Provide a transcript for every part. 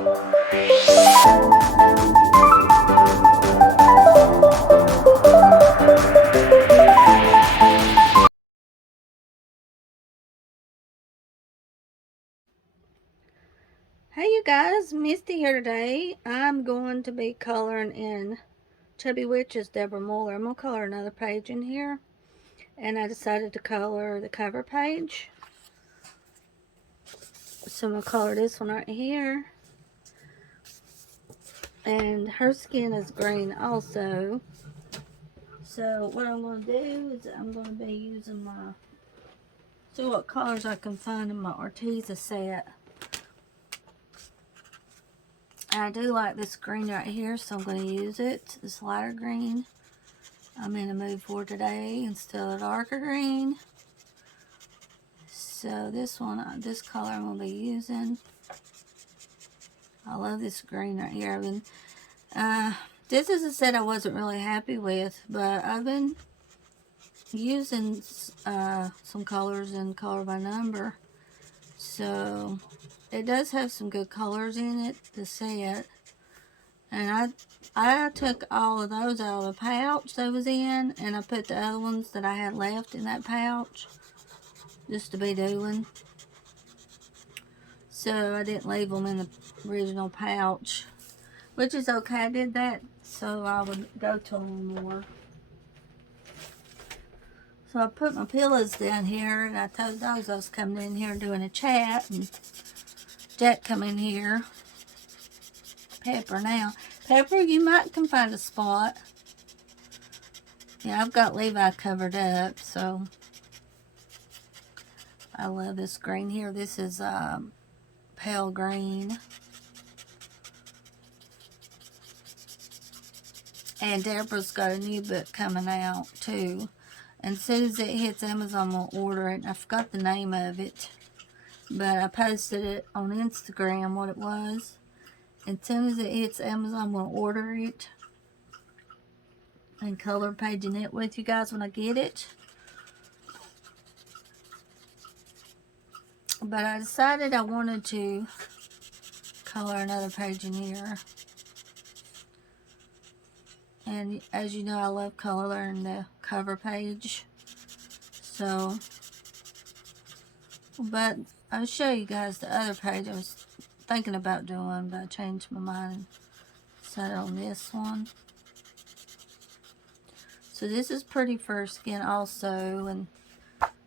Hey you guys, Misty here today. I'm going to be coloring in Chubby Witch's Deborah Muller. I'm going to color another page in here. And I decided to color the cover page. So I'm going to color this one right here. And her skin is green also. So what I'm going to do is I'm going to be using my, see what colors I can find in my Arteza set. I do like this green right here, so I'm going to use it, this lighter green. I'm in the mood for today instead of darker green. So this one, this color I'm going to be using. I love this green right here. This is a set I wasn't really happy with, but I've been using some colors in Color by Number. So it does have some good colors in it, the set. And I took all of those out of the pouch they was in, and I put the other ones that I had left in that pouch just to be doing. So I didn't leave them in the original pouch, which is okay. I did that so I would go to them more. So I put my pillows down here, and I told those I was coming in here doing a chat, and Jack come in here. Pepper now. Pepper, you might can find a spot. Yeah, I've got Levi covered up, so I love this green here. This is pale green. And Deborah's got a new book coming out too. And as soon as it hits Amazon, we'll order it. I forgot the name of it, but I posted it on Instagram what it was. And as soon as it hits Amazon, we'll order it and color paging it with you guys when I get it. But I decided I wanted to color another page in here. And as you know, I love coloring the cover page. So, but I'll show you guys the other page I was thinking about doing, but I changed my mind and set on this one. So this is Pretty Fur Skin also, and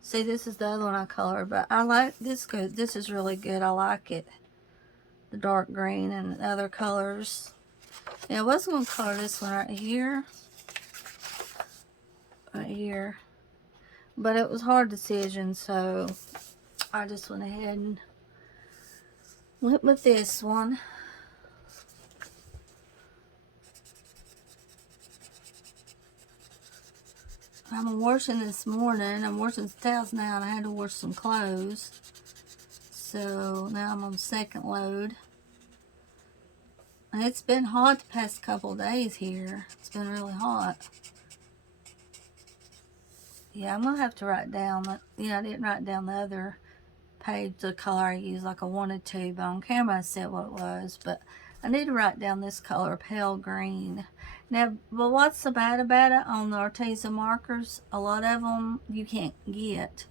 see, this is the other one I colored, but I like this good. This is really good. I like it. The dark green and other colors. Yeah, I was going to color this one right here. Right here. But it was a hard decision, so I just went ahead and went with this one. I'm washing this morning. I'm washing the towels now, and I had to wash some clothes. So now I'm on the second load. And it's been hot the past couple of days here. It's been really hot. Yeah, I'm going to have to write down, I didn't write down the other page, the color I used like I wanted to, but on camera I said what it was. But I need to write down this color, pale green. Now, but what's so bad about it on the Arteza markers, a lot of them you can't get.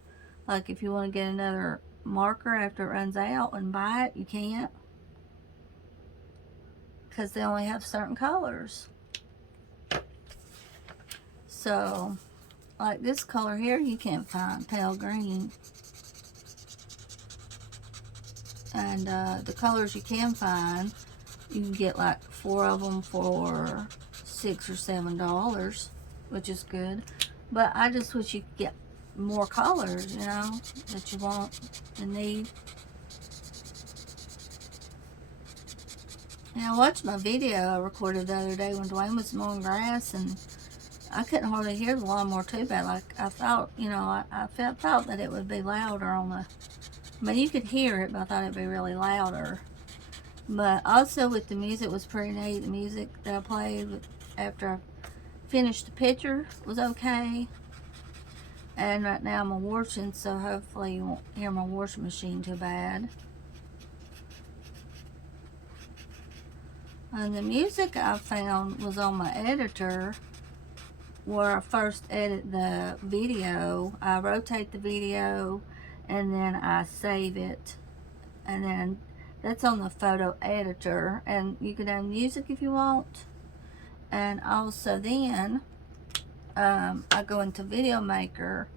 Like if you want to get another marker after it runs out and buy it, you can't. Because they only have certain colors. So, like this color here, you can't find pale green. And the colors you can find, you can get like 4 of them for $6 or $7, which is good. But I just wish you could get more colors, that you want and need. And I watched my video I recorded the other day when Dwayne was mowing grass, and I couldn't hardly hear the lawnmower too bad. Like I thought, I felt that it would be louder on the, I mean, you could hear it, but I thought it'd be really louder. But also with the music was pretty neat. The music that I played after I finished the picture was okay. And right now I'm washing, so hopefully you won't hear my washing machine too bad. And the music I found was on my editor where I first edit the video. I rotate the video and then I save it. And then that's on the photo editor. And you can add music if you want. And also then I go into Video Maker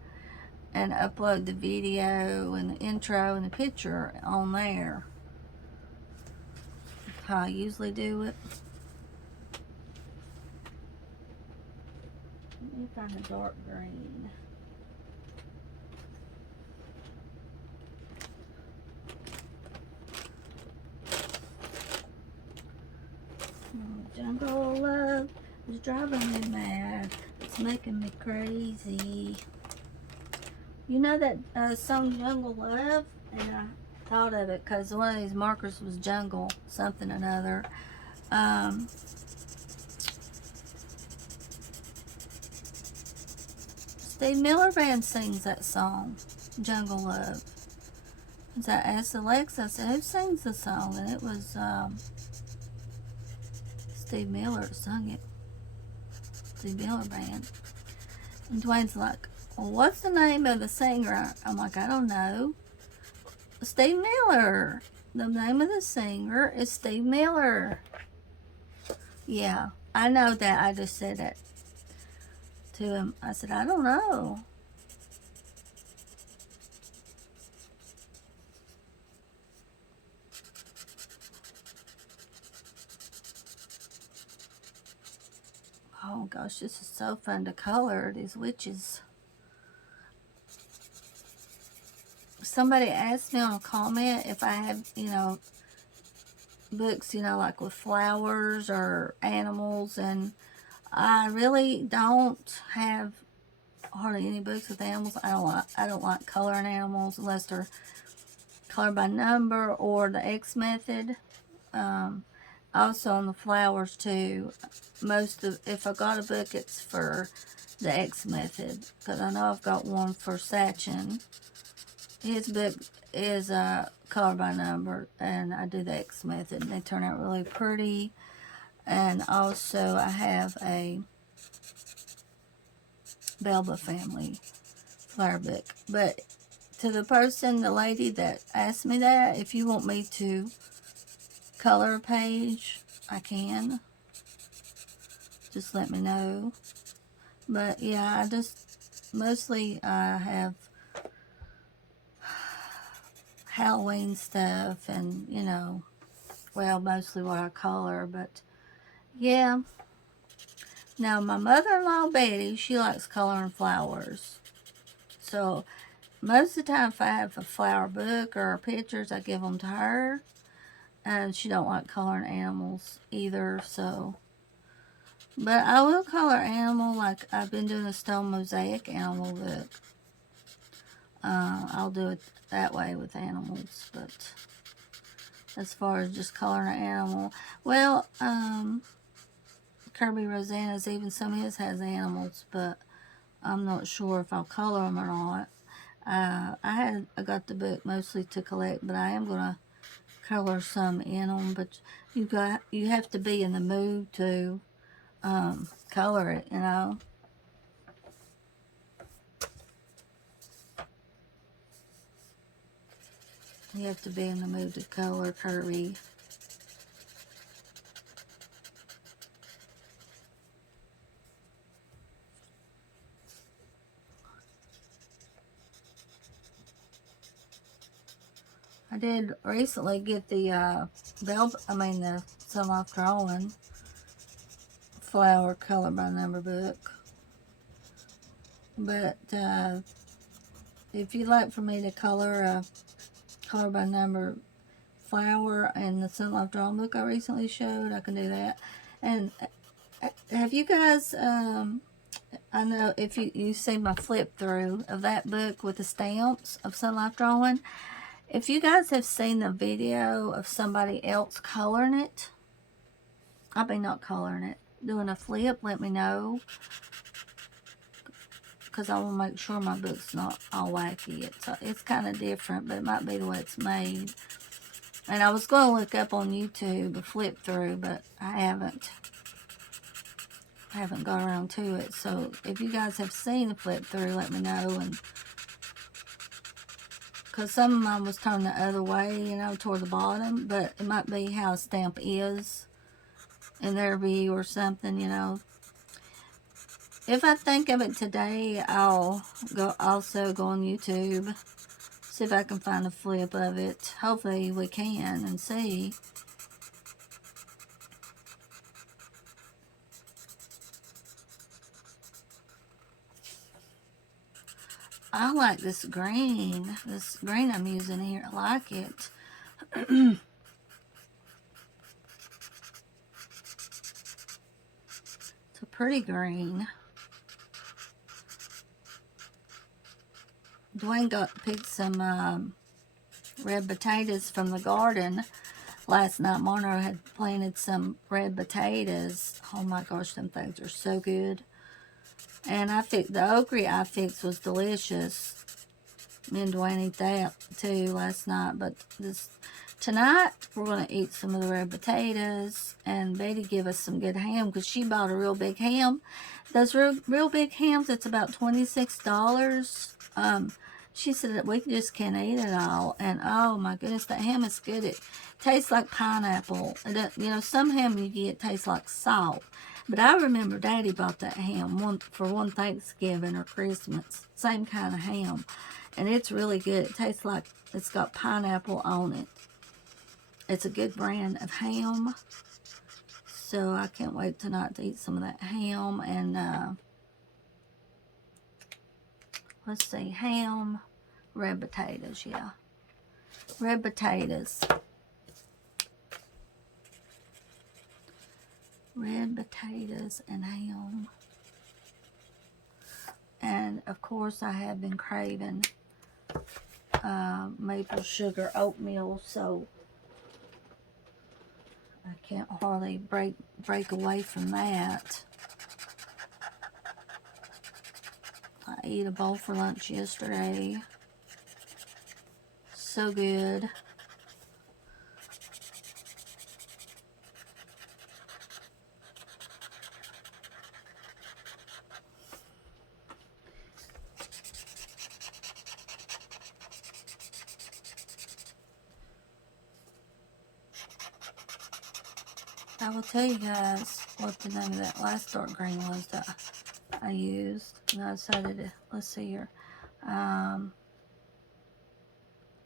and upload the video and the intro and the picture on there. That's how I usually do it. Let me find a dark green. Jungle Love is driving me mad. It's making me crazy. You know that song Jungle Love? And I thought of it because one of these markers was Jungle something or another. Steve Miller Band sings that song, Jungle Love. So I asked Alexa, I said, who sings the song? And it was Steve Miller sung it. Steve Miller Band. And Dwayne's like, well, what's the name of the singer? I'm like, I don't know. Steve Miller. The name of the singer is Steve Miller. Yeah, I know that. I just said that to him. I said, I don't know. Oh gosh, this is so fun to color, these witches. Somebody asked me on a comment if I have, books, like with flowers or animals, and I really don't have hardly any books with animals. I don't like coloring animals unless they're colored by number or the X method. Also on the flowers too. If I got a book, it's for the X method, because I know I've got one for Sachin. His book is colored by number, and I do the X method, and they turn out really pretty. And also I have a Belba family flower book. But to the lady that asked me that, if you want me to color a page, I can. Just let me know. But yeah, I just mostly have Halloween stuff and, well, mostly what I color, but yeah. Now, my mother-in-law, Betty, she likes coloring flowers. So, most of the time, if I have a flower book or pictures, I give them to her. And she don't like coloring animals either, so. But I will color animal, like I've been doing a stone mosaic animal book. I'll do it that way with animals, but as far as just coloring an animal, well, Kirby Rosanna's, even some of his has animals, but I'm not sure if I'll color them or not. I got the book mostly to collect, but I am gonna color some in them. But you have to be in the mood to color it, You have to be in the mood to color Kirby. I did recently get the the Sun Life Drawing flower color by number book. But if you'd like for me to color a color by number flower in the Sun Life Drawing book I recently showed, I can do that. And have you guys, I know if you see my flip through of that book with the stamps of Sun Life Drawing, if you guys have seen the video of somebody else coloring it, I mean not coloring it, doing a flip, let me know. Because I want to make sure my book's not all wacky. It's kind of different, but it might be the way it's made. And I was going to look up on YouTube a flip through, but I haven't got around to it. So if you guys have seen the flip through, let me know. And because some of mine was turned the other way, you know, toward the bottom, but it might be how a stamp is in their view or something, you know. If I think of it today, I'll also go on YouTube, see if I can find a flip of it. Hopefully we can and see. I like this green. This green I'm using here. I like it. It's a pretty green. Dwayne picked some red potatoes from the garden last night. Monroe had planted some red potatoes. Oh my gosh, them things are so good. And the okra I fixed was delicious. Me and Dwayne ate that too last night. But tonight we're going to eat some of the red potatoes. And Betty gave us some good ham because she bought a real big ham. Those real big hams, it's about $26. She said that we just can't eat it all. And oh my goodness, that ham is good. It tastes like pineapple. You know, some ham you get tastes like salt. But I remember Daddy bought that ham for one Thanksgiving or Christmas. Same kind of ham. And it's really good. It tastes like it's got pineapple on it. It's a good brand of ham. So I can't wait tonight to eat some of that ham. And let's see, ham, red potatoes, yeah. Red potatoes. Red potatoes and ham. And of course I have been craving maple sugar oatmeal, so I can't hardly break away from that. I ate a bowl for lunch yesterday. So good. I will tell you guys what the name of that last dark green was that I used. And I decided to, let's see here.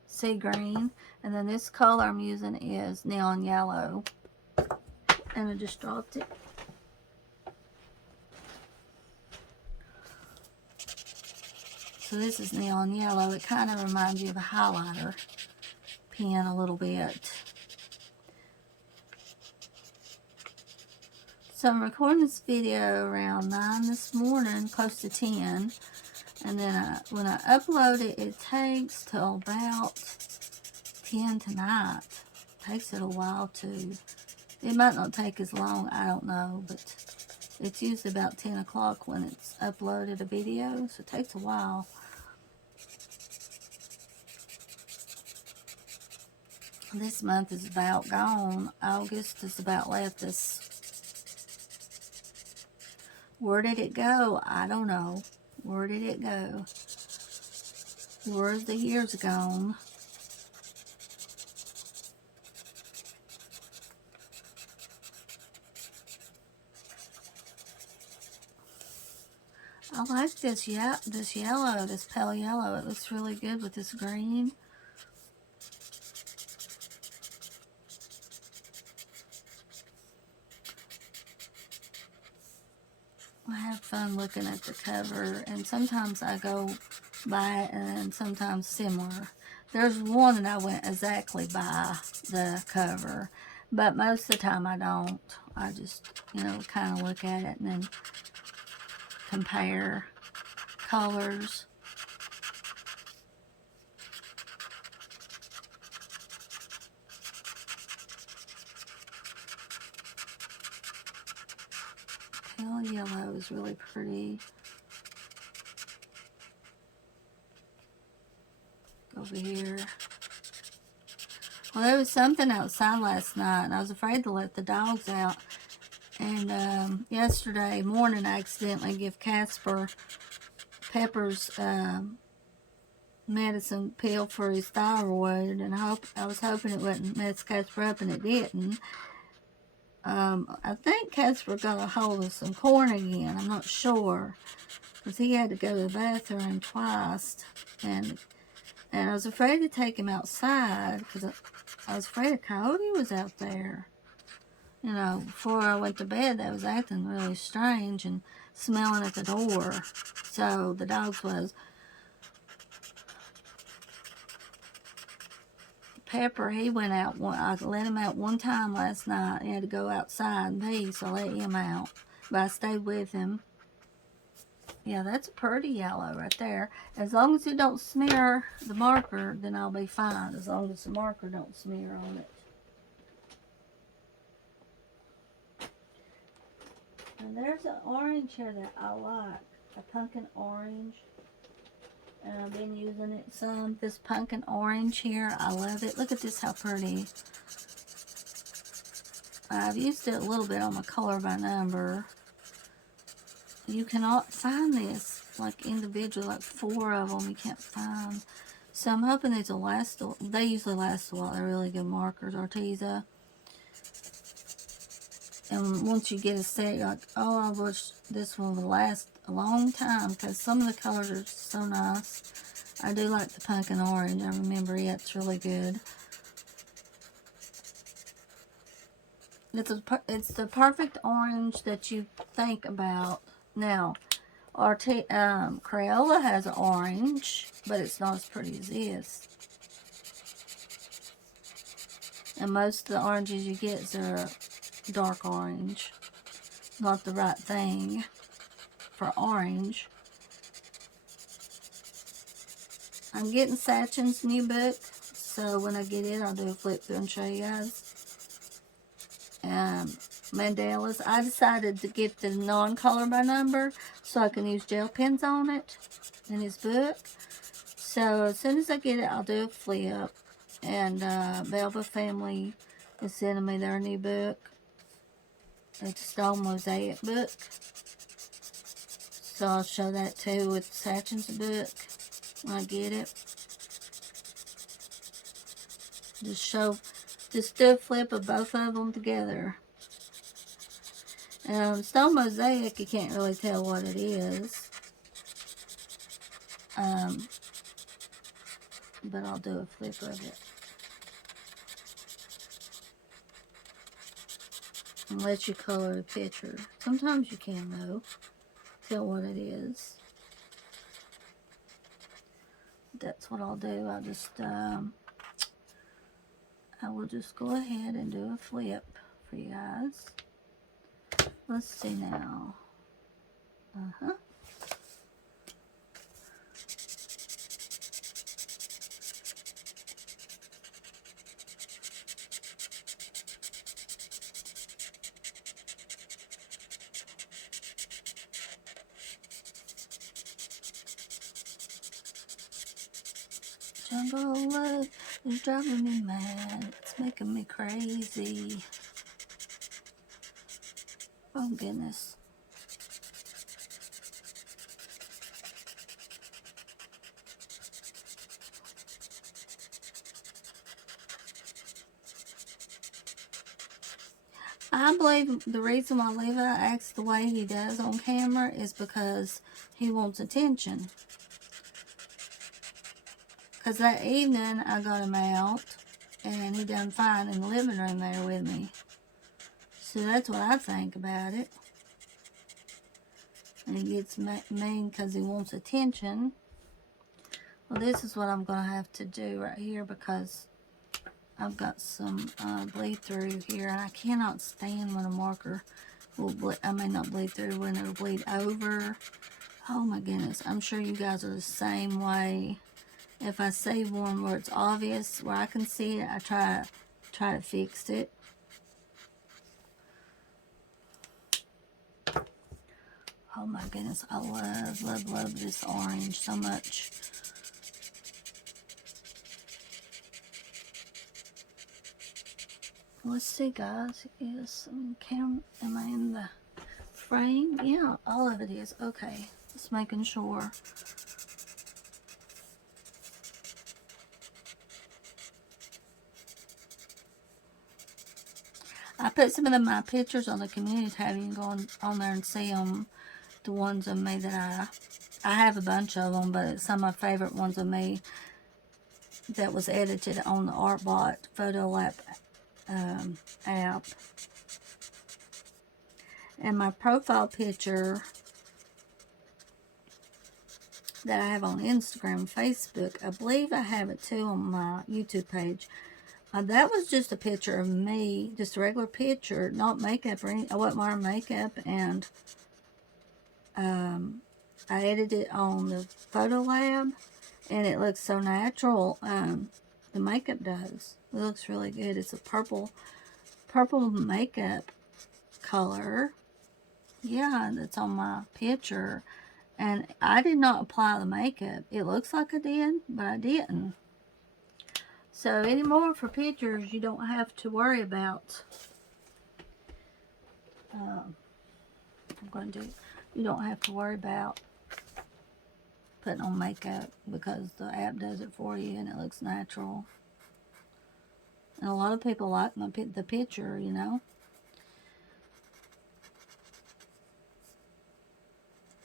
Sea green. And then this color I'm using is neon yellow. And I just dropped it. So this is neon yellow. It kind of reminds you of a highlighter pen a little bit. So I'm recording this video around 9 this morning, close to 10. And then when I upload it, it takes till about 10 tonight. It takes it a while to. It might not take as long, I don't know. But it's usually about 10 o'clock when it's uploaded a video. So it takes a while. This month is about gone. August is about left us. Where did it go? I don't know. Where did it go? Where's the years gone? I like this yellow, this pale yellow. It looks really good with this green. I have fun looking at the cover, and sometimes I go by it and sometimes similar. There's one that I went exactly by the cover, but most of the time I don't. I just, you know, kind of look at it and then compare colors. Pale yellow is really pretty. Over here. Well, there was something outside last night, and I was afraid to let the dogs out. And yesterday morning, I accidentally gave Casper Pepper's medicine pill for his thyroid, and I was hoping it wouldn't mess Casper up, and it didn't. I think Casper got a hold of some corn again. I'm not sure, because he had to go to the bathroom twice, and I was afraid to take him outside because I was afraid a coyote was out there. You know, before I went to bed, they was acting really strange and smelling at the door. So the dogs was. Pepper, he went out. I let him out one time last night. He had to go outside and pee, so I let him out. But I stayed with him. Yeah, that's a pretty yellow right there. As long as it don't smear the marker, then I'll be fine. As long as the marker don't smear on it. And there's an orange here that I like. A pumpkin orange. And I've been using it some. This pumpkin orange here, I love it. Look at this, how pretty. I've used it a little bit on my color by number. You cannot find this, like individual, like 4 of them you can't find. So I'm hoping these will last. They usually last a while. They're really good markers, Arteza. And once you get a set, you're like, oh, I wish this one would last a long time, because some of the colors are so nice. I do like the pumpkin orange. I remember it. It's really good. It's the perfect orange that you think about. Now, Crayola has an orange, but it's not as pretty as this. And most of the oranges you get are dark orange. Not the right thing for orange. I'm getting Sachin's new book, so when I get it, I'll do a flip through and show you guys. Mandalas. I decided to get the non-color by number so I can use gel pens on it in his book. So as soon as I get it, I'll do a flip. And Belva Family is sending me their new book. It's a stone mosaic book. So I'll show that too with Sachin's book when I get it. Just do a flip of both of them together. Stone mosaic, you can't really tell what it is. But I'll do a flip of it. And let you color the picture. Sometimes you can, though. Tell what it is. That's what I'll do. I will just go ahead and do a flip for you guys. Let's see now. Jungle love is driving me mad. It's making me crazy. Oh goodness. I believe the reason why Levi acts the way he does on camera is because he wants attention. Because that evening I got him out and he done fine in the living room there with me. So that's what I think about it. And he gets mean because he wants attention. Well, this is what I'm going to have to do right here because I've got some bleed through here. And I cannot stand when a marker will bleed. I may not bleed through, when it'll bleed over. Oh my goodness. I'm sure you guys are the same way. If I see one where it's obvious, where I can see it, I try to fix it. Oh my goodness, I love this orange so much. Let's see, guys. Is am I in the frame? Yeah, all of it is. Okay, just making sure. I put some of my pictures on the community tab. You can go on there and see them. The ones of me that I have a bunch of them, but some of my favorite ones of me that was edited on the ArtBot Photo Lab app. And my profile picture that I have on Instagram, Facebook, I believe I have it too on my YouTube page. That was just a picture of me, just a regular picture, not makeup or anything. I wasn't wearing makeup, and I edited it on the Photo Lab, and it looks so natural. The makeup does. It looks really good. It's a purple makeup color. Yeah, that's on my picture. And I did not apply the makeup. It looks like I did, but I didn't. So anymore for pictures, you don't have to worry about. You don't have to worry about putting on makeup because the app does it for you and it looks natural. And a lot of people like the picture, you know.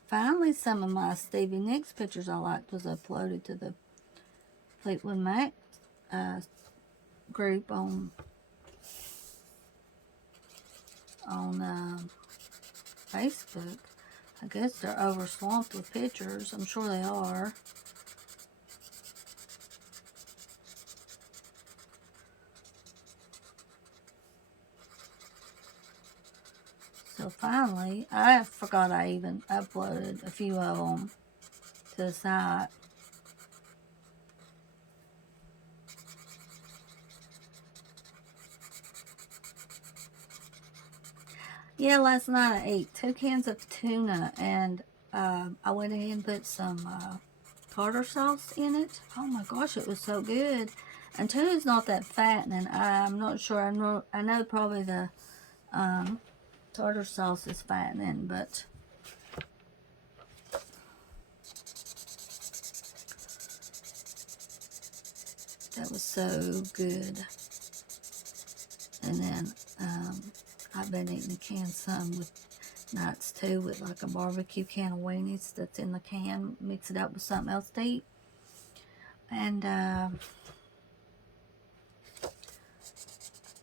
Finally, some of my Stevie Nicks pictures I liked was uploaded to the Fleetwood Mac group on Facebook. I guess they're overswamped with pictures. I'm sure they are. So finally, I forgot I even uploaded a few of them to the site. Yeah, last night I ate 2 cans of tuna, and I went ahead and put some tartar sauce in it. Oh my gosh, it was so good. And tuna's not that fattening. I'm not sure. I know probably the tartar sauce is fattening, but that was so good. And then I've been eating a can some with nights too, with like a barbecue can of weenies that's in the can. Mix it up with something else to eat. And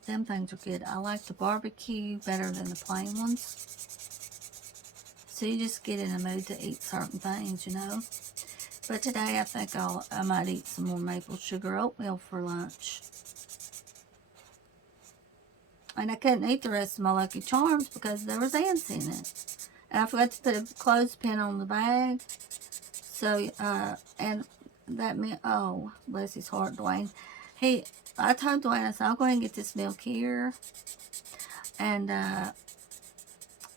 them things are good. I like the barbecue better than the plain ones. So you just get in a mood to eat certain things, you know. But today I think I might eat some more maple sugar oatmeal for lunch. And I couldn't eat the rest of my Lucky Charms because there was ants in it. And I forgot to put a clothespin on the bag. So, and that meant, oh, bless his heart, Dwayne. I told Dwayne, I said, I'll go ahead and get this milk here. And I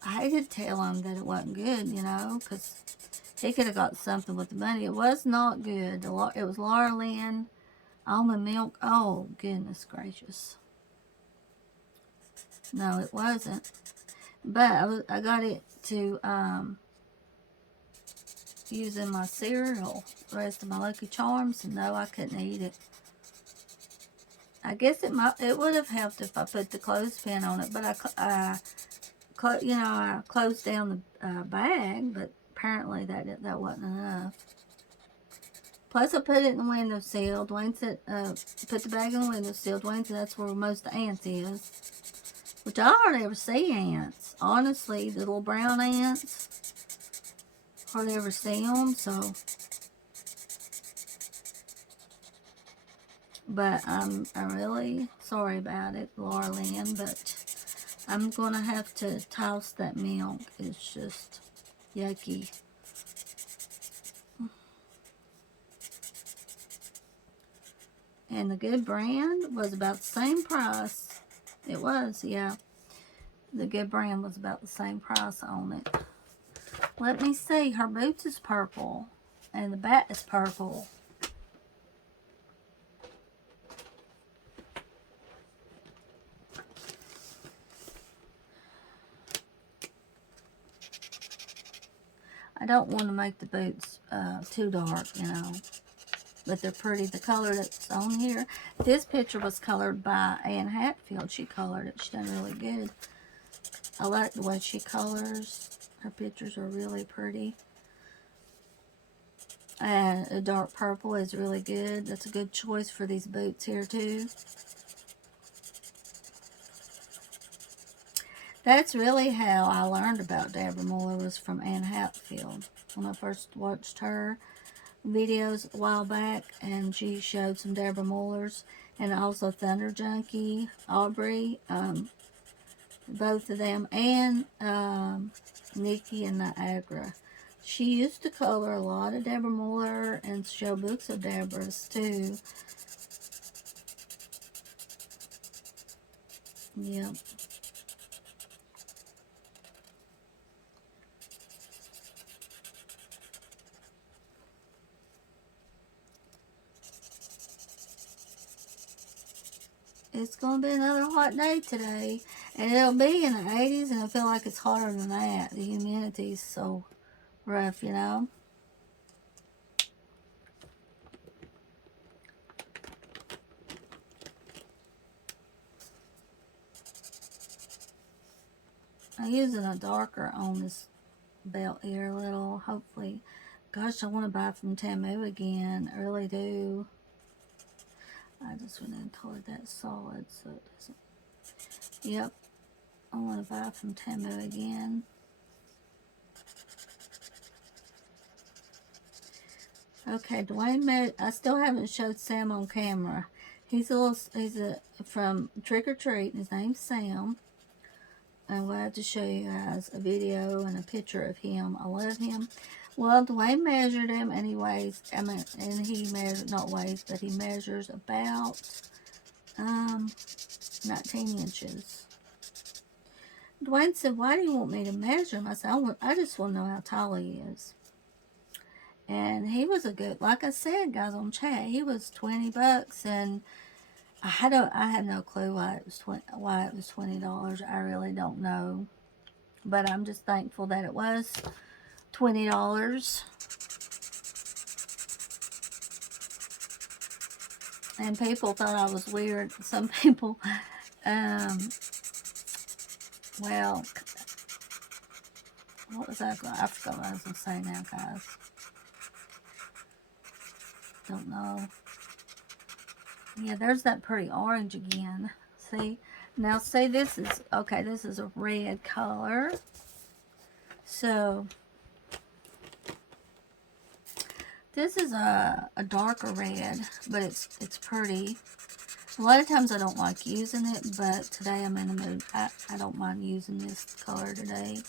hated to tell him that it wasn't good, you know, because he could have got something with the money. It was not good. It was Laura Lynn almond milk. Oh, goodness gracious. No, it wasn't. But I got it to use in my cereal, the rest of my Lucky Charms, and no, I couldn't eat it. I guess it would have helped if I put the clothespin on it, but I closed down the bag, but apparently that wasn't enough. Plus, I put it in the windowsill. Dwayne said, put the bag in the windowsill. Dwayne said that's where most of the ants is. Which I hardly ever see ants. Honestly, the little brown ants, hardly ever see them, so. But I'm really sorry about it, Laura Lynn, but I'm going to have to toss that milk. It's just yucky. And the Good brand was about the same price. It was, yeah. The Good brand was about the same price on it. Let me see. Her boots is purple. And the bat is purple. I don't want to make the boots too dark, you know. But they're pretty. The color that's on here, this picture was colored by Anne Hatfield. She colored it. She done really good. I like the way she colors. Her pictures are really pretty. And a dark purple is really good. That's a good choice for these boots here too. That's really how I learned about Deborah Muller, was from Anne Hatfield. When I first watched her videos a while back, and she showed some Deborah Mullers, and also Thunder Junkie, Aubrey, both of them, and Nikki and Niagara. She used to color a lot of Deborah Muller and show books of Deborah's too. Yep. It's going to be another hot day today. And it'll be in the 80s, and I feel like it's hotter than that. The humidity's so rough, you know. I'm using a darker on this belt here a little, hopefully. Gosh, I want to buy from Tamu again. I really do. I just went and colored that solid so it doesn't. Yep. I want to buy from Tamu again. Okay, Dwayne, I still haven't showed Sam on camera. He's from Trick or Treat. His name's Sam. And we'll have to show you guys a video and a picture of him. I love him. Well, Dwayne measured him, and he weighs, and he measured, not weighs, but he measures about 19 inches. Dwayne said, "Why do you want me to measure him?" I said, I just want to know how tall he is. And he was a good, like I said, guys, on chat, he was $20, and I had no clue why it was $20. I really don't know, but I'm just thankful that it was $20. And people thought I was weird. Some people, well, what was I going? I forgot what I was going to say now, guys. Don't know. Yeah, there's that pretty orange again. See? Now, see, this is, okay, this is a red color. So, this is a darker red, but it's pretty. A lot of times I don't like using it, but today I'm in the mood. I don't mind using this color today.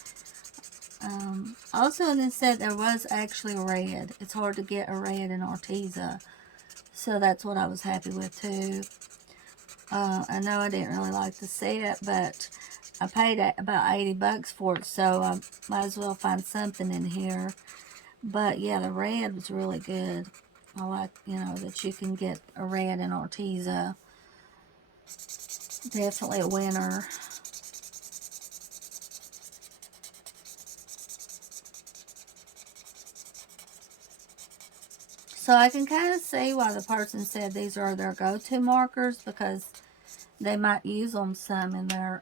Also in this set, there was actually a red. It's hard to get a red in Arteza. So that's what I was happy with too. I know I didn't really like the set, but I paid about $80 for it, so I might as well find something in here. But yeah, the red was really good. I like, you know, that you can get a red in Arteza. Definitely a winner. So I can kind of see why the person said these are their go-to markers, because they might use them some in their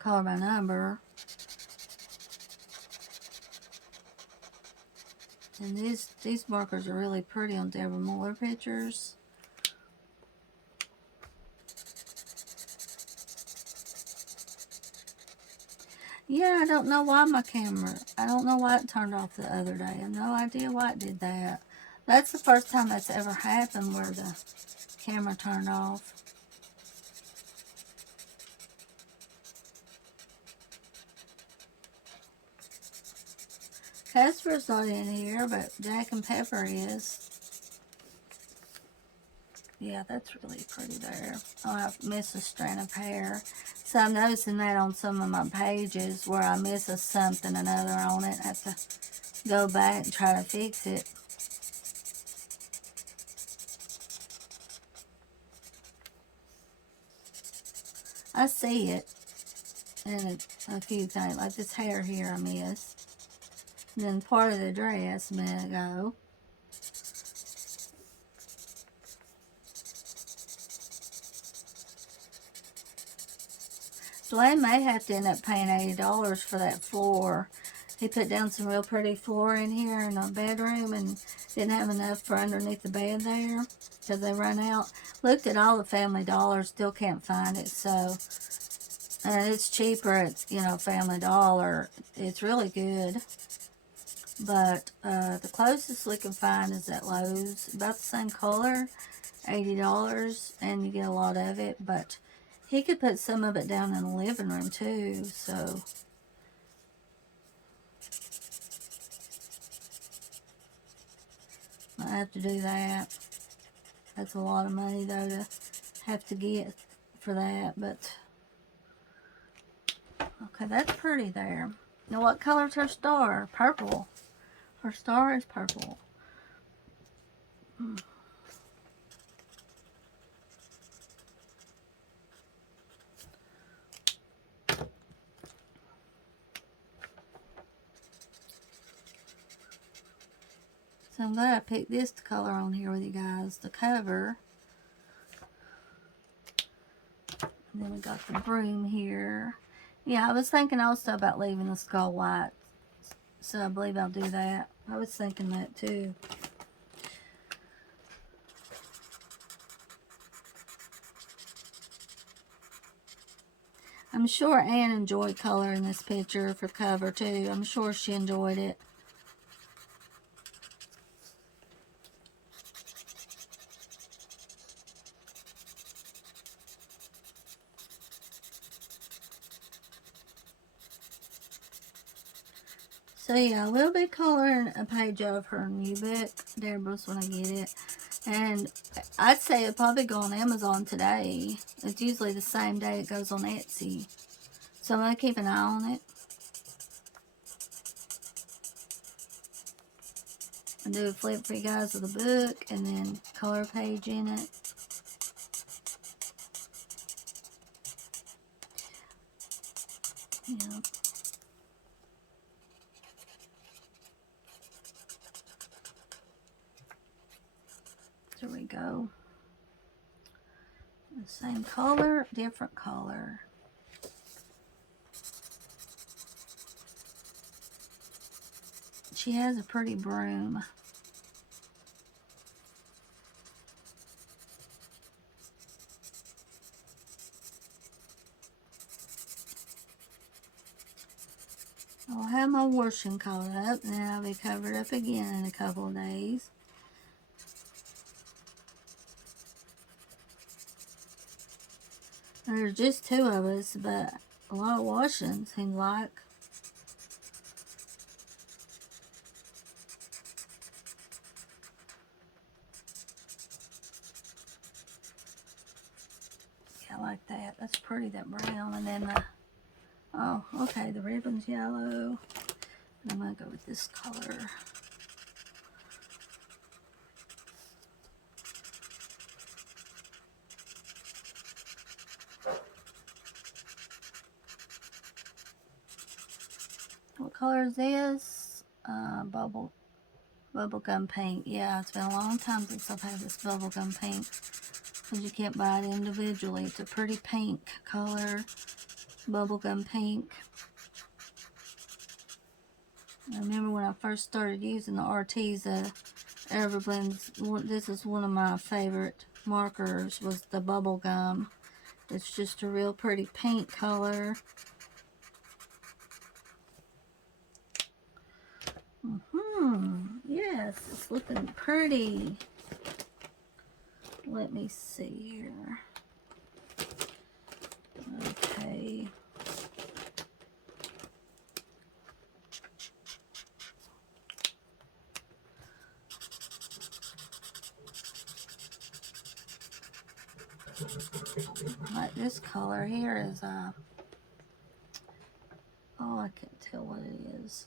color by number. And these markers are really pretty on Deborah Muller pictures. Yeah, I don't know why I don't know why it turned off the other day. I have no idea why it did that. That's the first time that's ever happened where the camera turned off. Casper's not in here, but Jack and Pepper is. Yeah, that's really pretty there. Oh, I've missed a strand of hair. So I'm noticing that on some of my pages where I miss a something or another on it. I have to go back and try to fix it. I see it in a few things, like this hair here I missed. And then part of the dress a minute ago. Dwayne may have to end up paying $80 for that floor. He put down some real pretty floor in here in our bedroom and didn't have enough for underneath the bed there because they run out. Looked at all the Family Dollar, still can't find it. So, and it's cheaper at, you know, Family Dollar. It's really good. But the closest we can find is at Lowe's. About the same color, $80, and you get a lot of it. But he could put some of it down in the living room too, so I have to do that. That's a lot of money though to have to get for that, but okay, that's pretty there. Now what color's her star? Purple. Her star is purple. So I'm glad I picked this color on here with you guys, the cover. And then we got the broom here. Yeah, I was thinking also about leaving the skull white. So I believe I'll do that. I was thinking that too. I'm sure Anne enjoyed coloring this picture for cover too. I'm sure she enjoyed it. So yeah, we'll be coloring a page of her new book, Deborah's, when I get it. And I'd say it'll probably go on Amazon today. It's usually the same day it goes on Etsy. So I'm going to keep an eye on it. And do a flip for you guys of the book and then color a page in it. Yeah. There we go. The same color, different color. She has a pretty broom. I'll have my washing caught up, and then I'll be covered up again in a couple of days. There's just two of us, but a lot of washing, seems like. Yeah, I like that. That's pretty, that brown. And then the, oh, okay, the ribbon's yellow. And I'm going to go with this color. What color is this? Bubblegum pink. Yeah, it's been a long time since I've had this bubblegum pink. Because you can't buy it individually. It's a pretty pink color. Bubblegum pink. I remember when I first started using the Arteza Everblends, this is one of my favorite markers, was the bubblegum. It's just a real pretty pink color. Yes, it's looking pretty. Let me see here. Okay. Like this color here is oh, I can't tell what it is.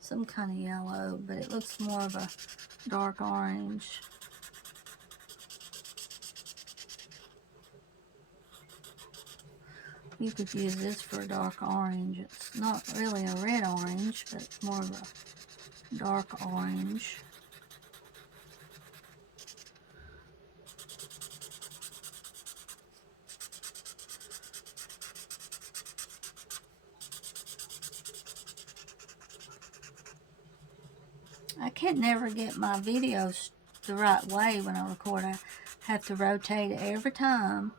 Some kind of yellow, but it looks more of a dark orange. You could use this for a dark orange. It's not really a red orange, but more of a dark orange. I can't never get my videos the right way when I record. I have to rotate it every time.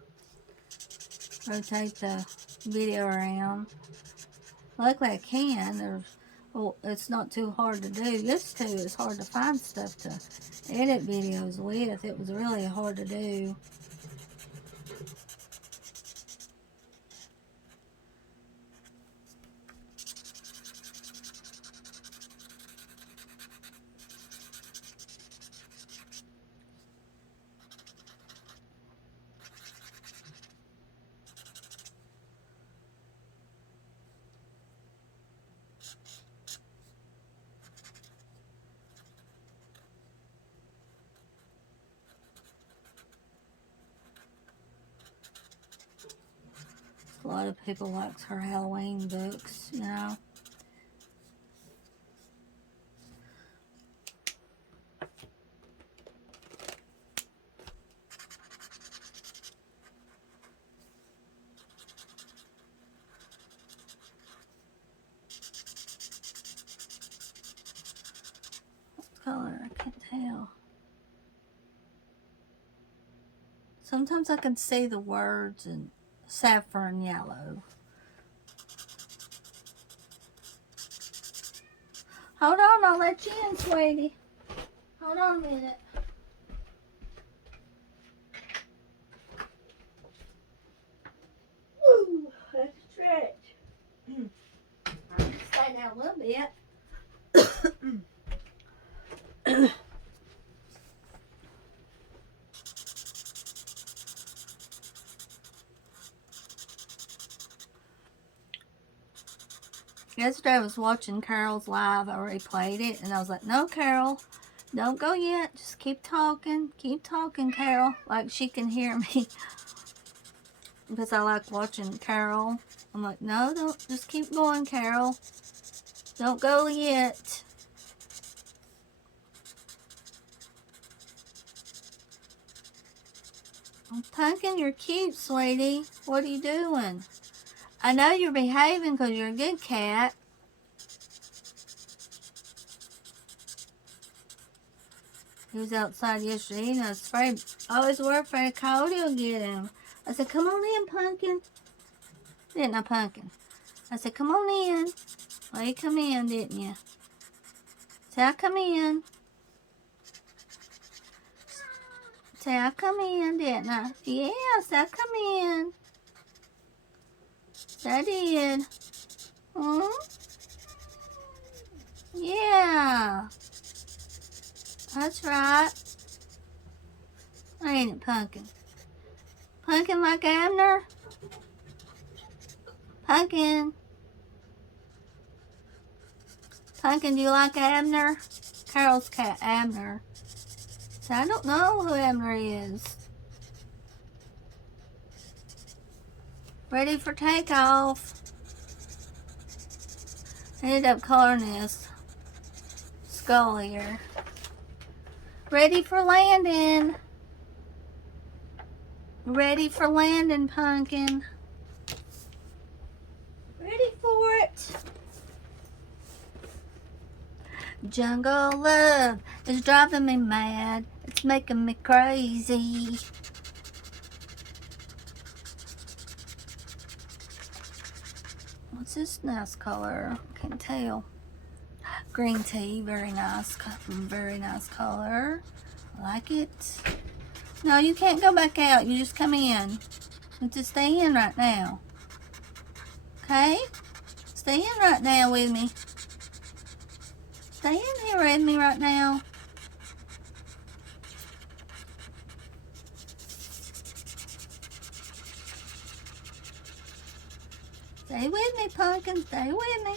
Rotate the video around. Luckily I can. Well, it's not too hard to do. Used to, it's hard to find stuff to edit videos with. It was really hard to do. A lot of people like her Halloween books, you know. What color? I can't tell. Sometimes I can see the words in saffron yellow. Hold on, I'll let you in, sweetie. Hold on a minute. Woo, that's a stretch. I'll just stay down a little bit. Yesterday I was watching Carol's live. I already played it, and I was like, no, Carol, don't go yet. Just keep talking. Keep talking, Carol. Like she can hear me. Because I like watching Carol. I'm like, no, don't. Just keep going, Carol. Don't go yet. Pumpkin, you're cute, sweetie. What are you doing? I know you're behaving because you're a good cat. He was outside yesterday and I was afraid. I always worried afraid Coyote will get him. I said, come on in, Pumpkin. Didn't I, Pumpkin? I said, come on in. Well, you come in, didn't you? Say, I come in. Say, I come in, didn't I? Yes, I come in. I did. Hmm? Yeah. That's right. Ain't it, Pumpkin? Pumpkin like Abner? Pumpkin. Pumpkin, do you like Abner? Carol's cat, Abner. So I don't know who Abner is. Ready for takeoff. I ended up coloring this skull here. Ready for landing. Ready for landing, Pumpkin. Ready for it. Jungle love is driving me mad. It's making me crazy. What's this nice color? I can't tell. Green tea, very nice. Very nice color. I like it. No, you can't go back out. You just come in. You just stay in right now. Okay? Stay in right now with me. Stay in here with me right now. Stay with me, Pumpkin. Stay with me.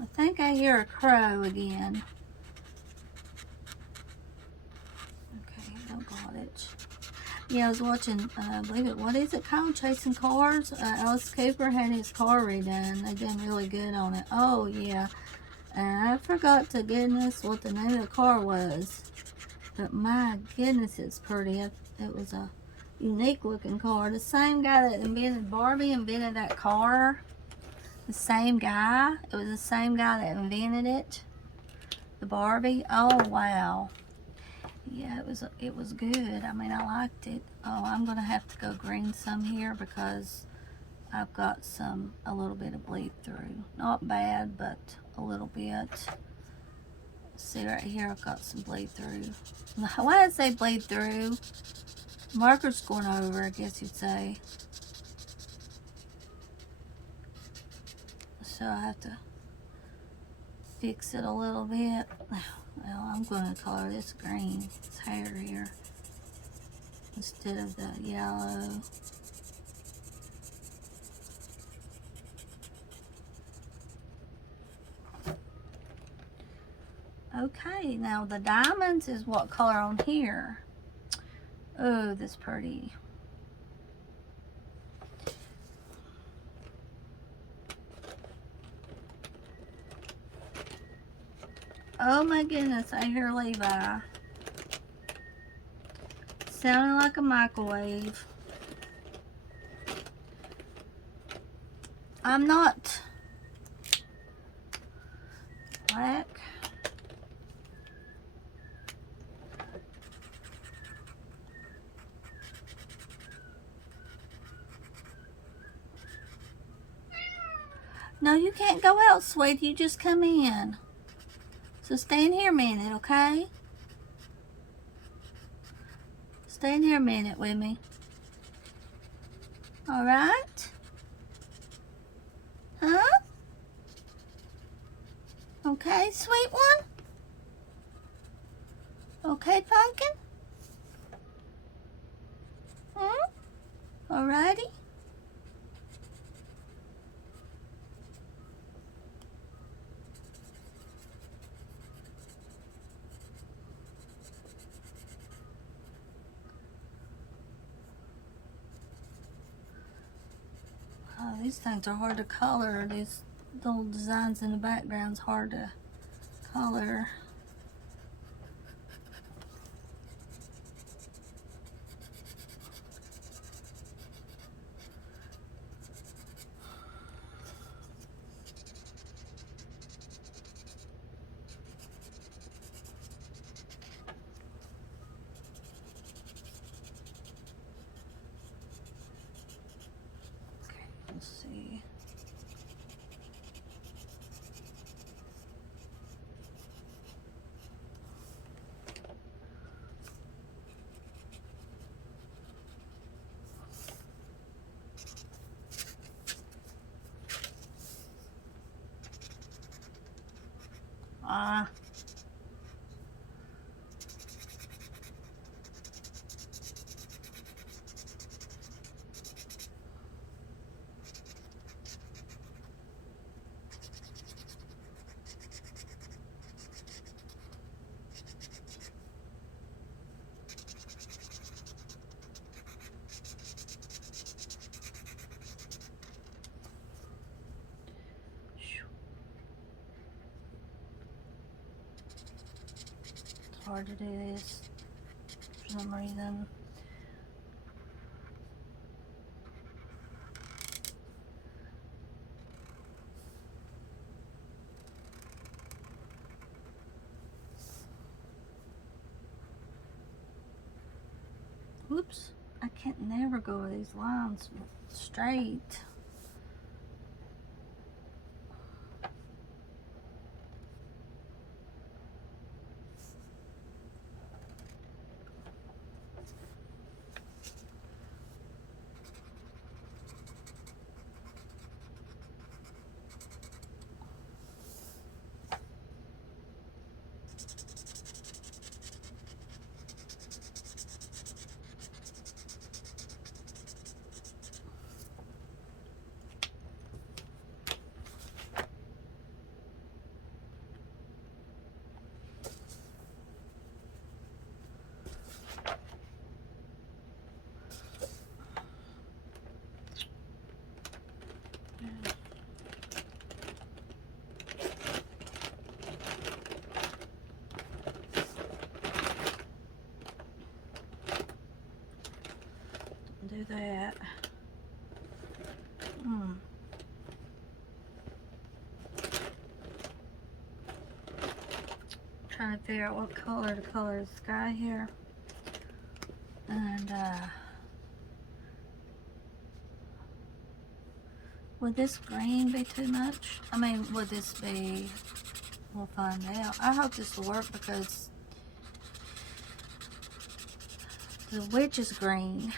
I think I hear a crow again. much. Yeah, I was watching, I believe it, what is it called? Chasing Cars. Alice Cooper had his car redone. They done really good on it. Oh, yeah. And I forgot to goodness what the name of the car was. But my goodness, it's pretty. It was a unique looking car. The same guy that invented Barbie invented that car. The same guy. It was the same guy that invented it. The Barbie. Oh, wow. Yeah, it was good. I mean, I liked it. Oh, I'm going to have to go green some here because I've got a little bit of bleed through. Not bad, but a little bit. See right here, I've got some bleed through. Why did I say bleed through? Marker's going over, I guess you'd say. So I have to fix it a little bit. Well, I'm going to color this green, this hair here, instead of the yellow. Okay, now the diamonds is what color on here. Oh, that's pretty. Oh my goodness, I hear Levi. Sounding like a microwave. I'm not black. No, you can't go out, sweetie. You just come in. So stay in here a minute, okay? Stay in here a minute with me. All right? Huh? Okay, sweet one? Okay, pumpkin? Alrighty. Oh, these things are hard to color. These little designs in the background's hard to color. Let's see. It's hard to do this for some reason. Whoops, I can't never go with these lines straight. do that. Trying to figure out what color to color the sky here. And would this green be too much? I mean, would this be? We'll find out. I hope this will work because the witch is green.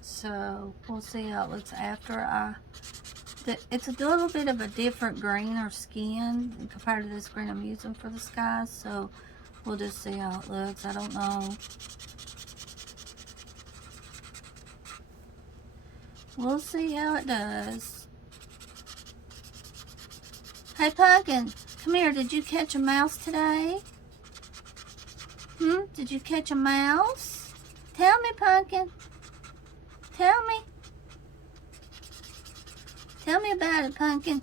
So we'll see how it looks after it's a little bit of a different green or skin compared to this green I'm using for the skies. So we'll just see how it looks. I don't know. We'll see how it does. Hey, Pumpkin, come here. Did you catch a mouse today? Did you catch a mouse? Tell me, Pumpkin. Tell me. Tell me about it, Pumpkin.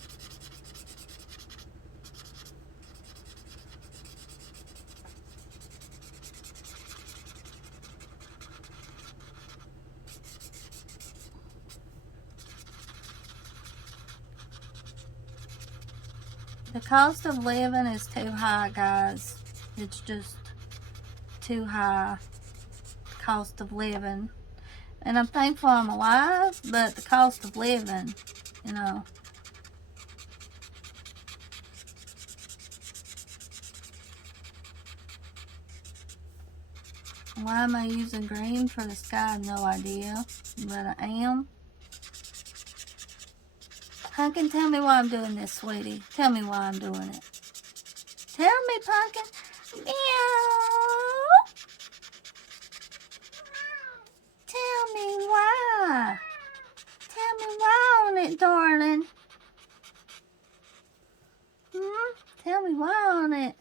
The cost of living is too high, guys. It's just too high cost of living. And I'm thankful I'm alive, but the cost of living, you know. Why am I using green for the sky? I have no idea, but I am. Pumpkin, tell me why I'm doing this, sweetie. Tell me why I'm doing it. Tell me, Pumpkin. Meow. Tell me why. Tell me why on it, darling. Tell me why on it.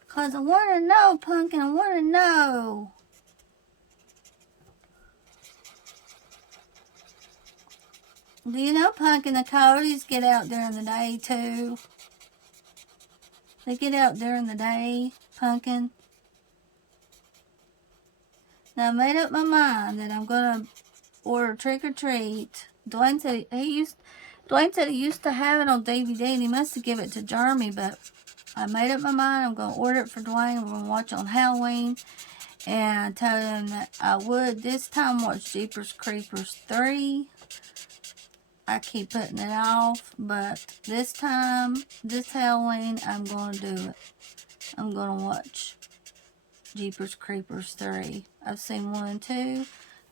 Because I want to know, Pumpkin. I want to know. Do you know, Pumpkin, the coyotes get out during the day, too? They get out during the day, Pumpkin. Now, I made up my mind that I'm going to order Trick or Treat. Dwayne said he used to have it on DVD, and he must have given it to Jeremy, but I made up my mind. I'm going to order it for Dwayne. We're going to watch it on Halloween. And I told him that I would this time watch Jeepers Creepers 3. I keep putting it off, but this time, this Halloween, I'm going to do it. I'm going to watch Jeepers Creepers 3. I've seen 1 and 2.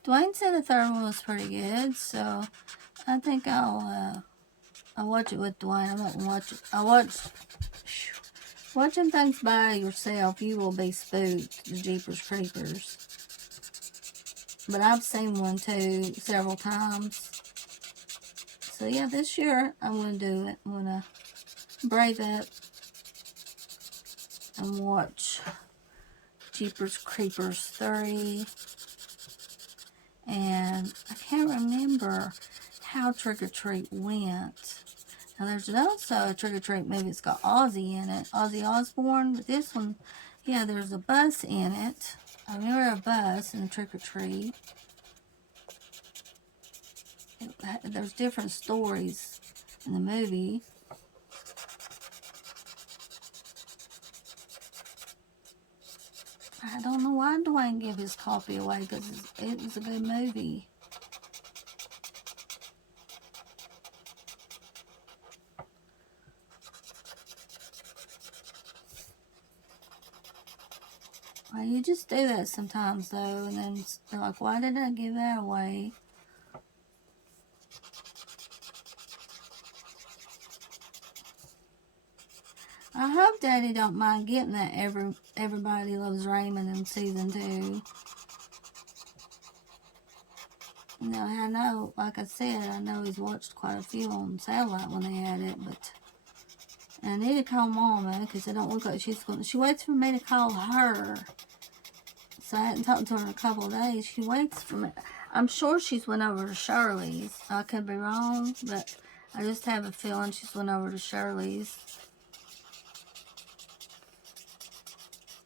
Dwayne said the third one was pretty good, so I think I'll watch it with Dwayne. I won't watch it. Watching things by yourself, you will be spooked, the Jeepers Creepers. But I've seen 1 too several times. So yeah, this year I'm going to do it. I'm going to brave up and watch Jeepers Creepers 3. And I can't remember how Trick or Treat went. Now there's also a Trick or Treat movie. It's got Ozzy in it. Ozzy Osbourne. But this one, yeah, there's a bus in it. I remember a bus in the Trick or Treat. There's different stories in the movie. I don't know why Dwayne gave his copy away, because it was a good movie. Well, you just do that sometimes, though, and then they're like, why did I give that away? I hope Daddy don't mind getting that Everybody Loves Raymond in season 2. You know, I know, like I said, I know he's watched quite a few on satellite when they had it, but I need to call Mama because I don't look like she's going to. She waits for me to call her. So I hadn't talked to her in a couple of days. She waits for me. I'm sure she's went over to Shirley's. I could be wrong, but I just have a feeling she's went over to Shirley's.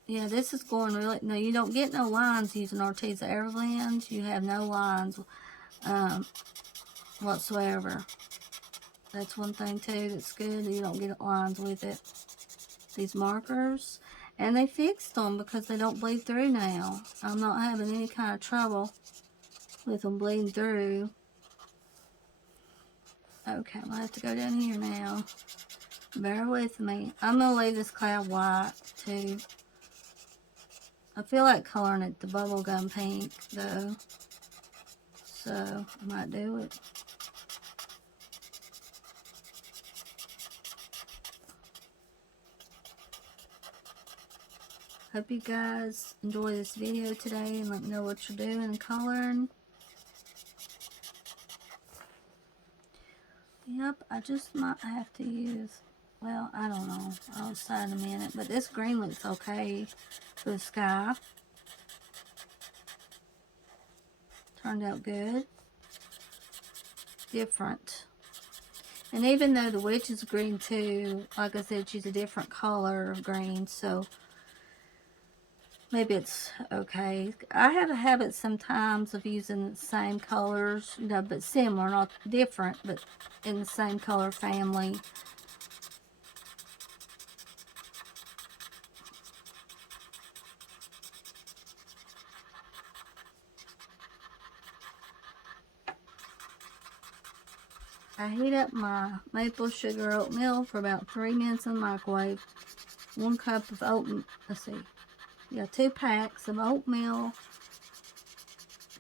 Yeah, this is going really, no, you don't get no lines using Arteza Everlands. You have no lines whatsoever. That's one thing too that's good. You don't get lines with it. These markers. And they fixed them because they don't bleed through now. I'm not having any kind of trouble with them bleeding through. Okay, I'm going to have to go down here now. Bear with me. I'm going to leave this cloud white too. I feel like coloring it the bubblegum pink though. So, I might do it. Hope you guys enjoy this video today and let me know what you're doing and coloring. Yep, I just might have to use, well, I don't know. I'll decide in a minute. But this green looks okay for the sky. Turned out good. Different. And even though the witch is green too, like I said, she's a different color of green, so maybe it's okay. I have a habit sometimes of using the same colors, you know, but similar, not different, but in the same color family. I heat up my maple sugar oatmeal for about 3 minutes in the microwave. 1 cup of oatmeal, let's see, yeah, 2 packs of oatmeal,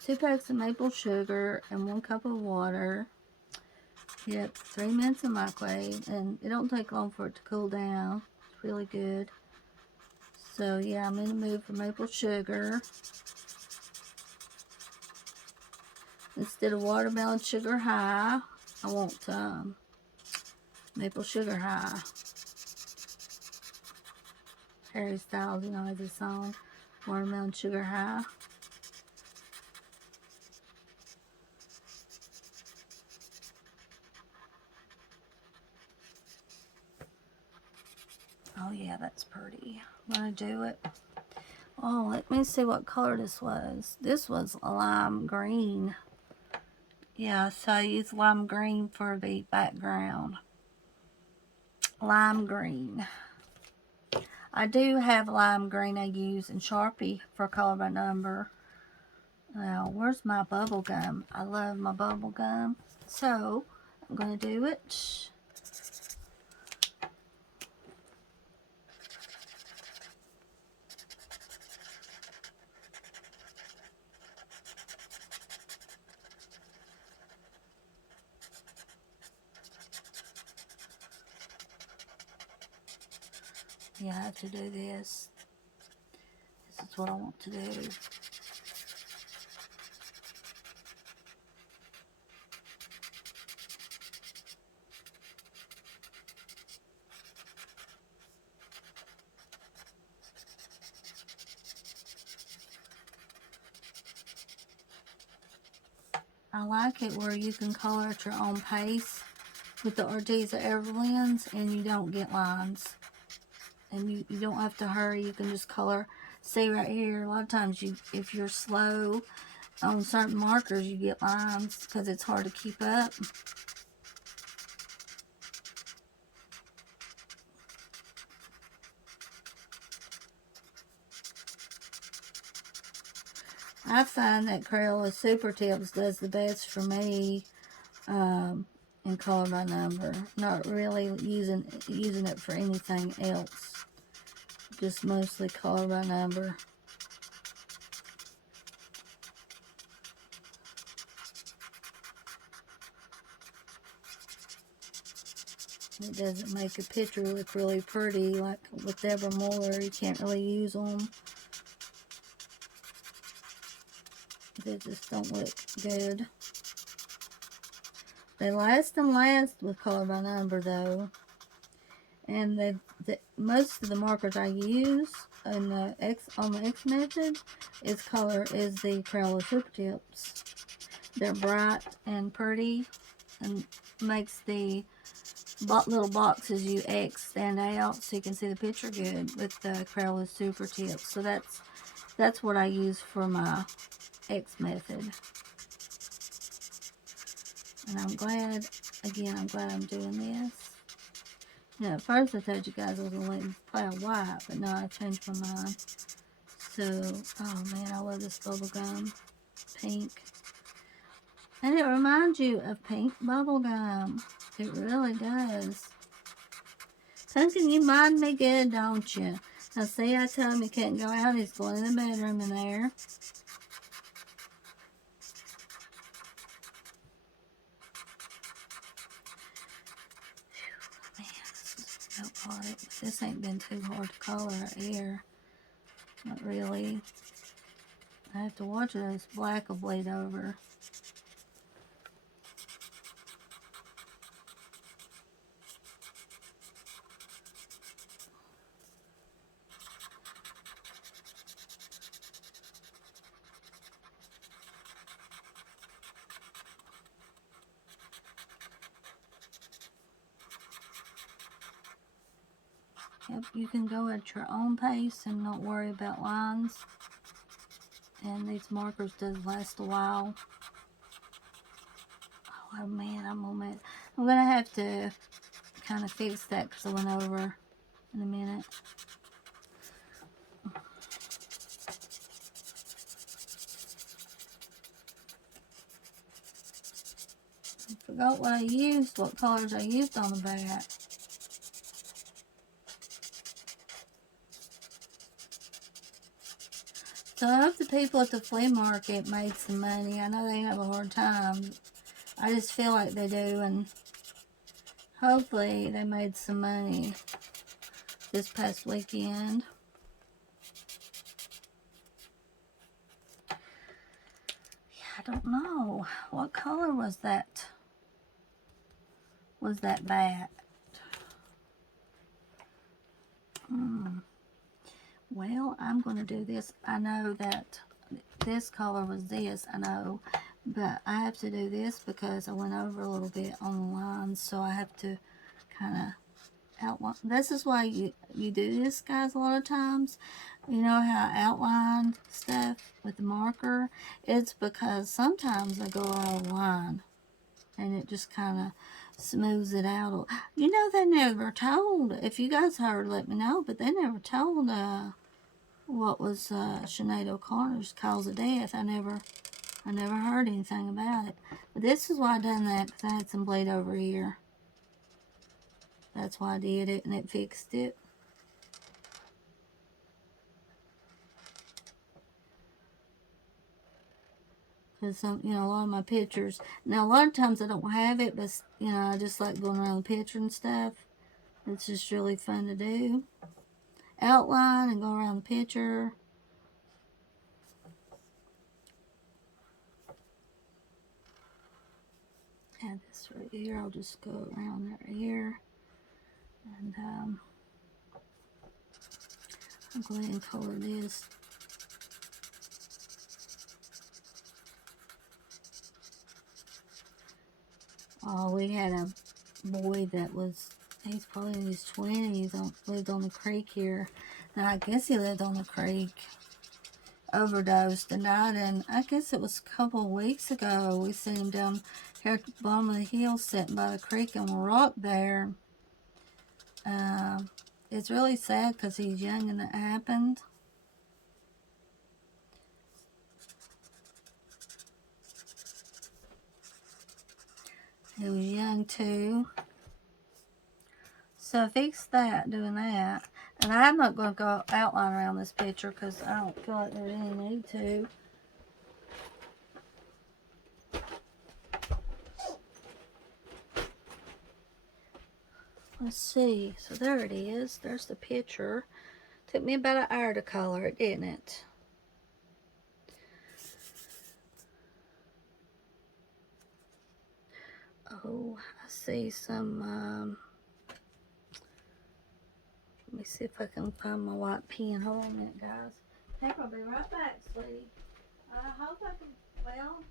2 packs of maple sugar, and 1 cup of water. Heat up for 3 minutes in the microwave, and it don't take long for it to cool down. It's really good. So yeah, I'm in the mood for maple sugar. Instead of watermelon sugar high, I want maple sugar high. Harry Styles, you know, has a song, Watermelon Sugar High. Oh yeah, that's pretty. I'm gonna do it. Oh, let me see what color this was. This was a lime green. Yeah, so I used lime green for the background. Lime green. I do have lime green I use in Sharpie for color by number. Now, where's my bubble gum? I love my bubble gum. So, I'm going to do it. Yeah, I have to do this. This is what I want to do. I like it where you can color at your own pace with the Arteza Everlands and you don't get lines. And you don't have to hurry. You can just color. See right here, a lot of times if you're slow on certain markers, you get lines because it's hard to keep up. I find that Crayola Super Tips does the best for me in color by number. Not really using it for anything else. Just mostly color by number. It doesn't make a picture look really pretty. Like with Deborah Muller, you can't really use them. They just don't look good. They last and last with color by number though. And most of the markers I use on the X method is the Crayola Super Tips. They're bright and pretty and makes the little boxes you X stand out so you can see the picture good with the Crayola Super Tips. So that's what I use for my X method. And I'm glad, again, I'm glad I'm doing this. Yeah, at first I told you guys I was going to play a white, but no, I changed my mind. So, oh man, I love this bubble gum. Pink. And it reminds you of pink bubble gum. It really does. Pumpkin, you mind me good, don't you? Now see, I told him he couldn't go out. He's going in the bedroom in there. Man, this is so hard. This ain't been too hard to color here. Not really. I have to watch it. This black will bleed over. Yep, you can go at your own pace and not worry about lines. And these markers does last a while. Oh man, I'm gonna have to kind of fix that because I went over in a minute. I forgot what colors I used on the back. So I hope the people at the flea market made some money. I know they have a hard time. I just feel like they do, and hopefully they made some money this past weekend. Yeah, I don't know. What color was that? Was that bat? Well, I'm going to do this. I know that this color was this, I know, but I have to do this because I went over a little bit on the lines, so I have to kind of outline. This is why you do this, guys, a lot of times. You know how I outline stuff with the marker? It's because sometimes I go out of line, and it just kind of smooths it out. You know, they never told, if you guys heard, let me know, but they never told what was Sinead O'Connor's cause of death. I never heard anything about it. But this is why I done that, because I had some bleed over here. That's why I did it, and it fixed it. Because a lot of my pictures, now a lot of times I don't have it, but I just like going around the picture and stuff. It's just really fun to do. Outline and go around the picture. And this right here, I'll just go around right here. And I'll go ahead and color this. Oh, we had a boy that was, he's probably in his 20s, lived on the creek here. Now, I guess he lived on the creek. Overdosed and died, and I guess it was a couple of weeks ago. We seen him down here at the bottom of the hill sitting by the creek on a rock there. It's really sad because he's young and it happened. He was young too. So I fixed that, doing that. And I'm not going to go outline around this picture because I don't feel like there's any need to. Let's see. So there it is. There's the picture. Took me about an hour to color it, didn't it? Oh, I see some, let me see if I can find my white pen. Hold on a minute, guys. Hey, I'll be right back, sweetie. I hope I can, well,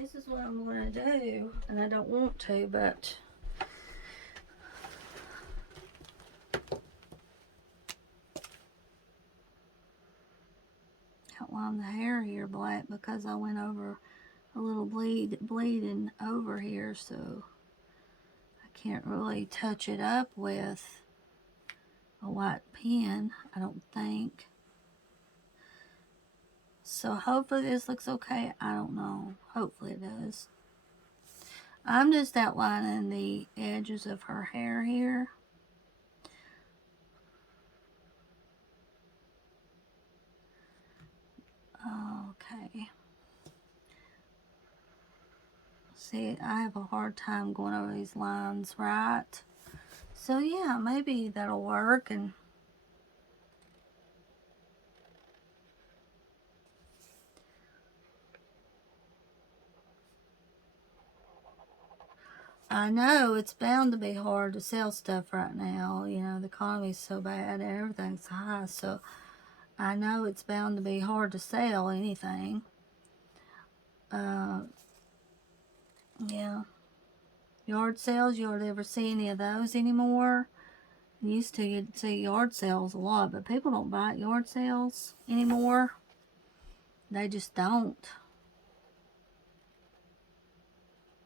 This is what I'm going to do, and I don't want to, but outline the hair here black because I went over a little bleeding over here, so I can't really touch it up with a white pen, I don't think. So hopefully this looks okay. I don't know. Hopefully it does. I'm just outlining the edges of her hair here. Okay. See, I have a hard time going over these lines right. So yeah, maybe that'll work. And I know it's bound to be hard to sell stuff right now. You know, the economy's so bad and everything's high. So I know it's bound to be hard to sell anything. Yeah. Yard sales, you hardly ever see any of those anymore. Used to, you'd see yard sales a lot, but people don't buy at yard sales anymore. They just don't.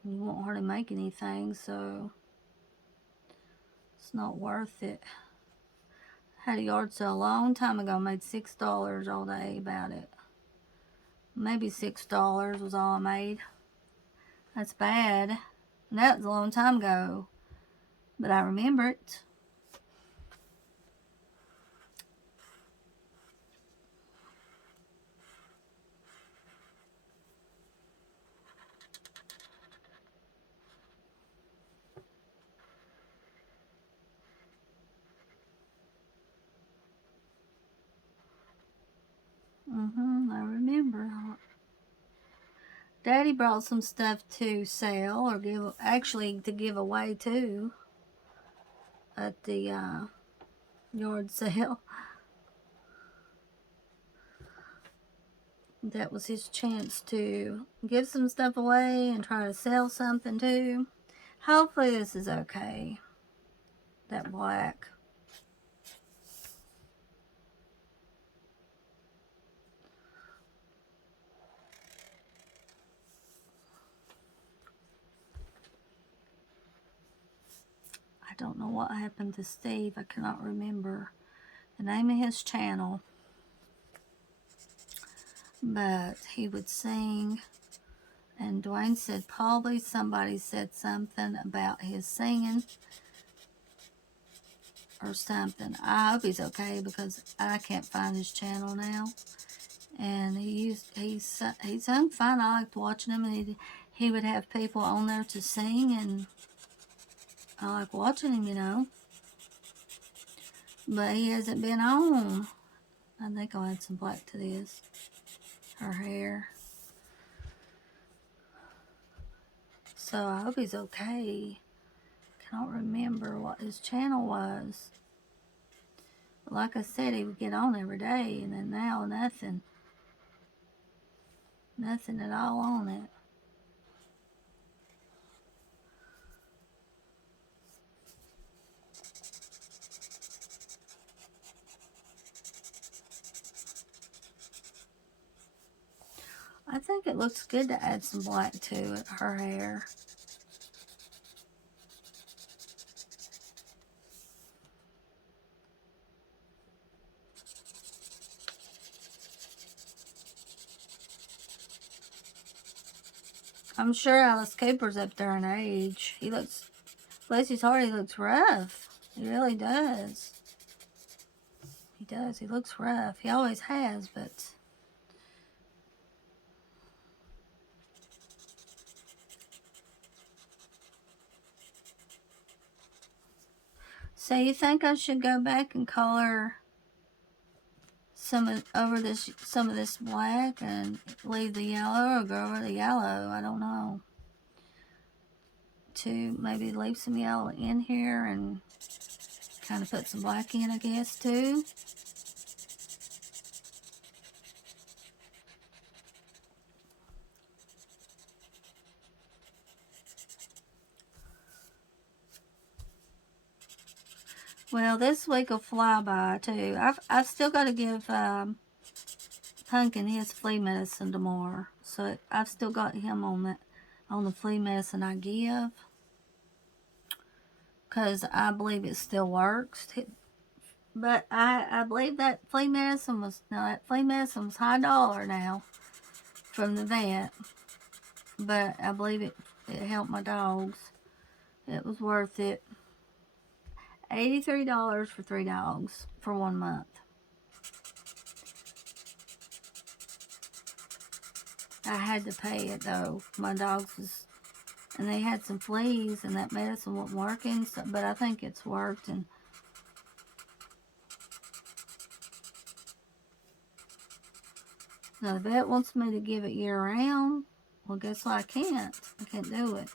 You won't hardly make anything, so it's not worth it. I had a yard sale a long time ago, made $6 all day about it. Maybe $6 was all I made. That's bad. And that was a long time ago, but I remember it. I remember. Daddy brought some stuff to sell or to give away too at the yard sale. That was his chance to give some stuff away and try to sell something too. Hopefully this is okay. That black. I don't know what happened to Steve. I cannot remember the name of his channel. But he would sing. And Dwayne said probably somebody said something about his singing or something. I hope he's okay because I can't find his channel now. And he sung fine. I liked watching him, and he would have people on there to sing, and I like watching him, you know. But he hasn't been on. I think I'll add some black to this. Her hair. So I hope he's okay. Can't remember what his channel was. But like I said, he would get on every day, and then now nothing. Nothing at all on it. I think it looks good to add some black to it, her hair. I'm sure Alice Cooper's up there in age. He looks, bless his heart, he looks rough. He really does. He does. He looks rough. He always has, but... So you think I should go back and color some of this black and leave the yellow, or go over the yellow? I don't know. To maybe leave some yellow in here and kind of put some black in, I guess, too. Well, this week will fly by too. I've still got to give Pumpkin his flea medicine tomorrow, so I've still got him on the flea medicine I give, because I believe it still works. But I believe that flea medicine was high dollar now from the vet, but I believe it helped my dogs. It was worth it. $83 for 3 dogs for 1 month. I had to pay it though. My dogs and they had some fleas and that medicine wasn't working, so, but I think it's worked. And now the vet wants me to give it year round. Well, guess what? I can't do it.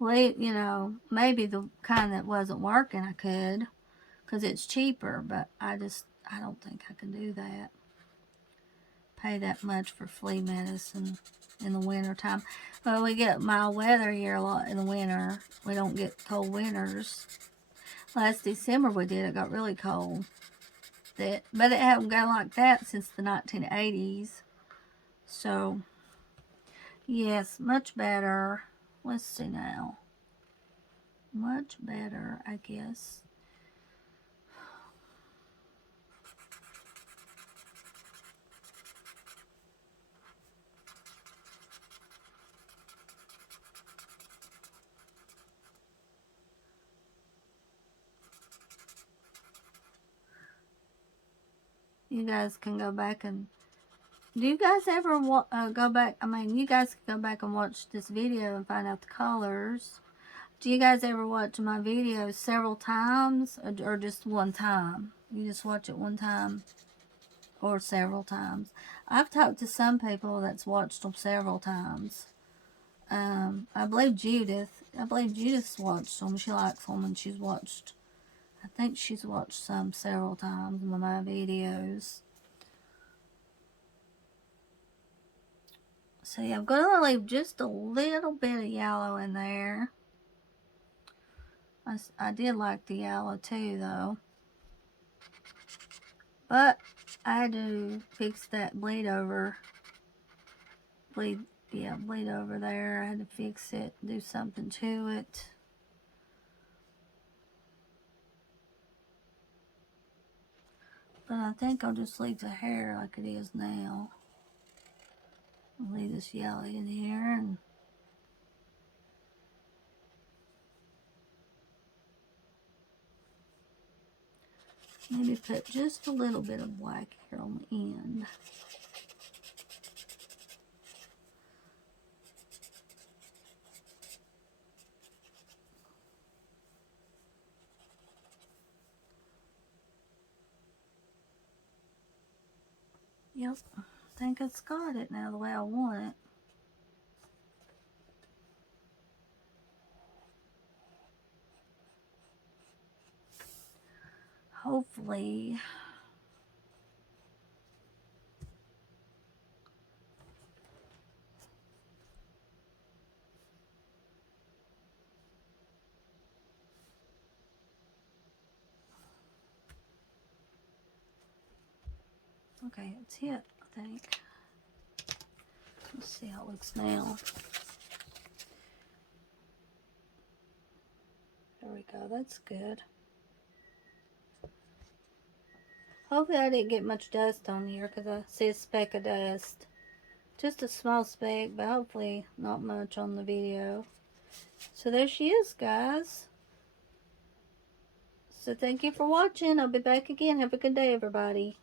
Well, maybe the kind that wasn't working I could, because it's cheaper, but I don't think I can do that. Pay that much for flea medicine in the winter time. Well, we get mild weather here a lot in the winter. We don't get cold winters. Last December we did. It got really cold. But it hadn't gone like that since the 1980s. So, yes, much better. Let's see now. Much better, I guess. You guys can go back and... Do you guys ever go back... you guys can go back and watch this video and find out the colors. Do you guys ever watch my videos several times or just one time? You just watch it one time or several times? I've talked to some people that's watched them several times. I believe Judith's watched them. She likes them, and I think she's watched some several times in my videos. See, I'm going to leave just a little bit of yellow in there. I did like the yellow too, though. But I had to fix that bleed over there. I had to fix it, do something to it. But I think I'll just leave the hair like it is now. I'll leave this yellow in here and maybe put just a little bit of black here on the end. Yep, I think it's got it now the way I want it. Hopefully. Okay, it's hit, I think. Let's see how it looks now. There we go, that's good. Hopefully I didn't get much dust on here because I see a speck of dust. Just a small speck, but hopefully not much on the video. So there she is, guys. So thank you for watching. I'll be back again. Have a good day, everybody.